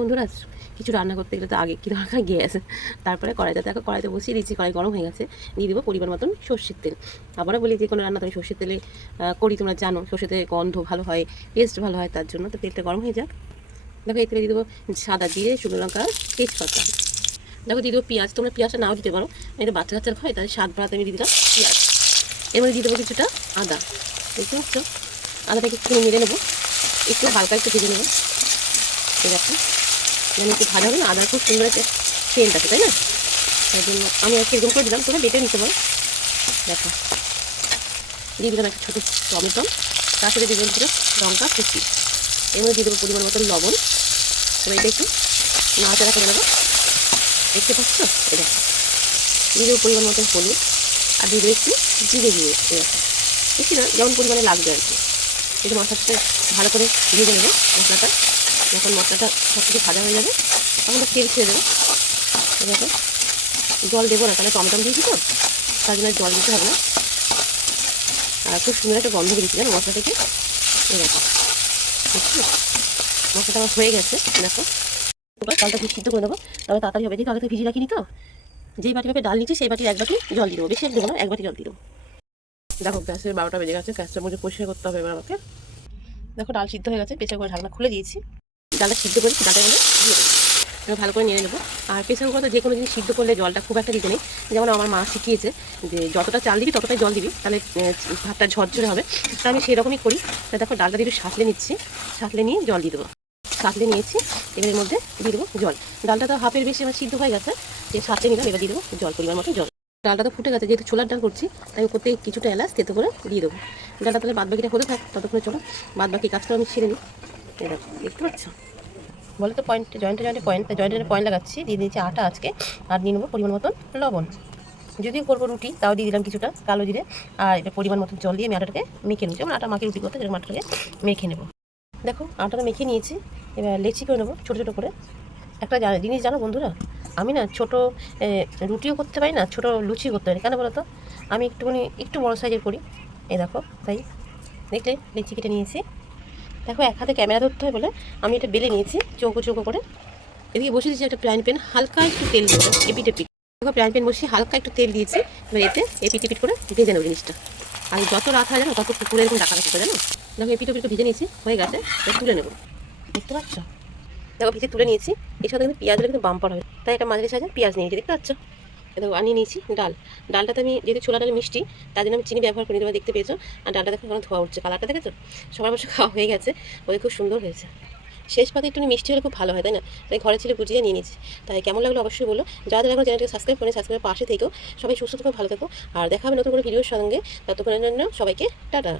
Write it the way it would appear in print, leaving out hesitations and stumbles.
বন্ধুরা, কিছু রান্না করতে গেলে তো আগে কী দরকার গ্যাস, তারপরে কড়াইতে দেখো কড়াইতে বসিয়ে দিচ্ছি, কড়াই গরম হয়ে গেছে, দিয়ে দেবো পরিমাণ মতন সর্ষের তেল। আবারও বলি যে কোনো রান্না তুমি সর্ষের তেলে করি, তোমরা জানো সর্ষের তেলের গন্ধ ভালো হয়, টেস্ট ভালো হয়, তার জন্য তো তেলটা গরম হয়ে যাক। দেখো এই তেলে দিয়ে দেবো সাদা জিরে, শুকনো লঙ্কা, তেজপাতা। দেখো দিয়ে দেবো পেঁয়াজ, তোমরা পেঁয়াজটা নাও দিতে পারো, এটা বাচ্চা কাচ্চার হয়, তাদের স্বাদ বাড়াতে আমি দিয়ে দিলাম পেঁয়াজ। এর মধ্যে দিয়ে দেবো কিছুটা আদা, দেখতে পাচ্ছ, আদাটাকে একটু মেরে নেবো, একটু হালকা একটু ভেজে নেবো। দেখো মানে একটু ভাজা হবে না, আদার খুব সুন্দর একটা সেন্ট আছে, তাই না? তাই জন্য আমি আর সেরকম করে দিলাম, তোমরা বেটে নিতে পারো। দেখো দিয়ে দিলাম একটা ছোটো টমেটো, তার সাথে দিয়ে দিলাম কিছুটা লঙ্কা কুচি, এর মধ্যে দিয়ে দেবো পরিমাণ মতন লবণ। তবে এটা একটু নাড়াচাড়া করে নেবো, দেখতে পাচ্ছ? এটা দিয়ে দেবো পরিমাণ মতন হলুদ, আর দিয়ে দেবো একটু জিরে দিয়ে এরকম বেশি না, যেমন পরিমাণে লাগবে আর কি। একটু মশলাটাকে ভালো করে ভেজে নেবো মশলাটা। যখন মশলাটা সব কিছু ভাজা হয়ে যাবে তখন তো তেল ছেড়ে দেবো। এটাকে জল দেবো না, তাহলে টমেটো দিয়েছি তো, তার জন্য জল দিতে হবে না। আর খুব সুন্দর একটা গন্ধ বেরিয়েছে জানো মশলা থেকে। এরকম বুঝছি, মশলাটা আমার হয়ে গেছে। দেখো এবার চালটা খুব সিদ্ধ করে দেবো, তবে তাড়াতাড়ি হবে, যেহেতু আগে তো ভিজিয়ে রাখিনি তো। যেই বাটি ভাবে ডাল নিচ্ছি সেই বাটির এক বাটি জল দিয়ে দেবো, বেশি দেবো না, এক বাটি জল দিয়ে দেবো। দেখো গ্যাসের 12টা বেজে গেছে, গ্যাসটা মধ্যে পরিষ্কার করতে হবে এবার আমাকে। দেখো ডাল সিদ্ধ হয়ে গেছে, প্রেসার করে ঢাকনা খুলে দিয়েছি, ডালটা সিদ্ধ করে ডালটা মধ্যে দিয়ে দেবো, এবার ভালো করে নিয়ে নেবো। আর প্রেসার কুকারে যে কোনো জিনিস সিদ্ধ করলে জলটা খুব একটা দিতে নেই, যেমন আমার মা শিখিয়েছে যে যতটা চাল দিবি ততটাই জল দিবি, তাহলে ভাতটা ঝরঝরে হবে। তা আমি সেরকমই করি। তা দেখো ডালটা দিয়ে একটু সাঁতলে নিচ্ছি, সাঁতলে নিয়ে জল দিয়ে দেবো। সাঁতলে নিয়েছি, এবার এর মধ্যে দিয়ে দেবো জল। ডালটা তো হাফের বেশি আমার সিদ্ধ হয়ে গেছে, যে সাঁতলে নিলাম, এবার দিয়ে দেবো জল, পরিমাণ মতো জল। ডালটা তো ফুটে গেছে, যেহেতু ছোলার ডাল করছি তাই উপর থেকে কিছুটা এলাচ তেতো করে দিয়ে দেবো। ডালটা তাহলে বাদ বাকিটা হতে থাক, ততক্ষণে চলো বাদ বাকি কাজটা আমি ছেড়ে নিই। দেখো দেখতে পাচ্ছ, বলে তো পয়েন্ট, জয়েন্টে পয়েন্ট লাগাচ্ছি। দিয়ে দিয়েছি আটা আজকে, আর নিয়ে নেবো পরিমাণ মতন লবণ। যদিও করবো রুটি, তাও দিয়ে দিলাম কিছুটা কালো জিরে, আর এটা পরিমাণ মতন জল দিয়ে আমি আটাটাকে মেখে নিই, যেমন আটা মাখে রুটি করতে, যেরকম আটাটাকে মেখে নেবো। দেখো আটাটা মেখে নিয়েছি, এবার লেচি করে নেবো ছোটো ছোটো করে। একটা জিনিস জানো বন্ধুরা, আমি না ছোটো রুটিও করতে পারি না, ছোটো লুচিও করতে পারি, কেন বলো তো? আমি একটু বড়ো সাইজের করি। এই দেখো তাই, দেখলে লেচি কেটে নিয়েছি। দেখো এক হাতে ক্যামেরা ধরতে হয় বলে আমি এটা বেলে নিয়েছি চৌকো চৌকো করে। এদিকে বসিয়ে দিয়েছি একটা ফ্রাইং প্যান, হালকা একটু তেল দেবো এপিট এপিট। দেখো ফ্রাইং প্যান বসিয়ে হালকা একটু তেল দিয়েছি, এবার এতে এপিট এপিট করে ভেজে নেবো জিনিসটা। আর যত রাত হয় জানো তত পুকুরে এরকম ডাকা রাখতে জানো। দেখো এপিট এপিট ভেজে নিয়েছি, হয়ে গেছে, তুলে নেবো। দেখতে পাচ্ছ? দেখো ভেজে তুলে নিয়েছি। এর সাথে কিন্তু পেঁয়াজ দিলে কিন্তু বাম্পার হবে, তাই একটা মাঝারি সাইজের পেঁয়াজ নিয়েছি, দেখতে পাচ্ছ? দেখো আনিয়ে নিয়েছি ডালটাতে আমি যেহেতু ছোলা ডাল মিষ্টি, তার জন্য আমি চিনি ব্যবহার করি, তোমরা দেখতে পেয়েছো। আর ডালটা দেখো এখন ধোয়া উঠছে, কালারটা দেখেছো? সবার অবশ্য খাওয়া হয়ে গেছে, ওই খুব সুন্দর হয়েছে। শেষ পাতে একটু মিষ্টি হলে খুব ভালো হয়, তাই না? তাই ঘরে ছিল বুঝিয়ে নিয়ে নিয়েছি। তাই কেমন লাগলো অবশ্যই বলো। যাদের এখন চ্যানেলটাকে সাবস্ক্রাইব করে সাবস্ক্রাইবের পাশে থেকেও সবাই সুস্থ থাকো, ভালো থাকো, আর দেখা হবে নতুন করে ভিডিওর সঙ্গে। ততক্ষণের জন্য সবাইকে টাটা।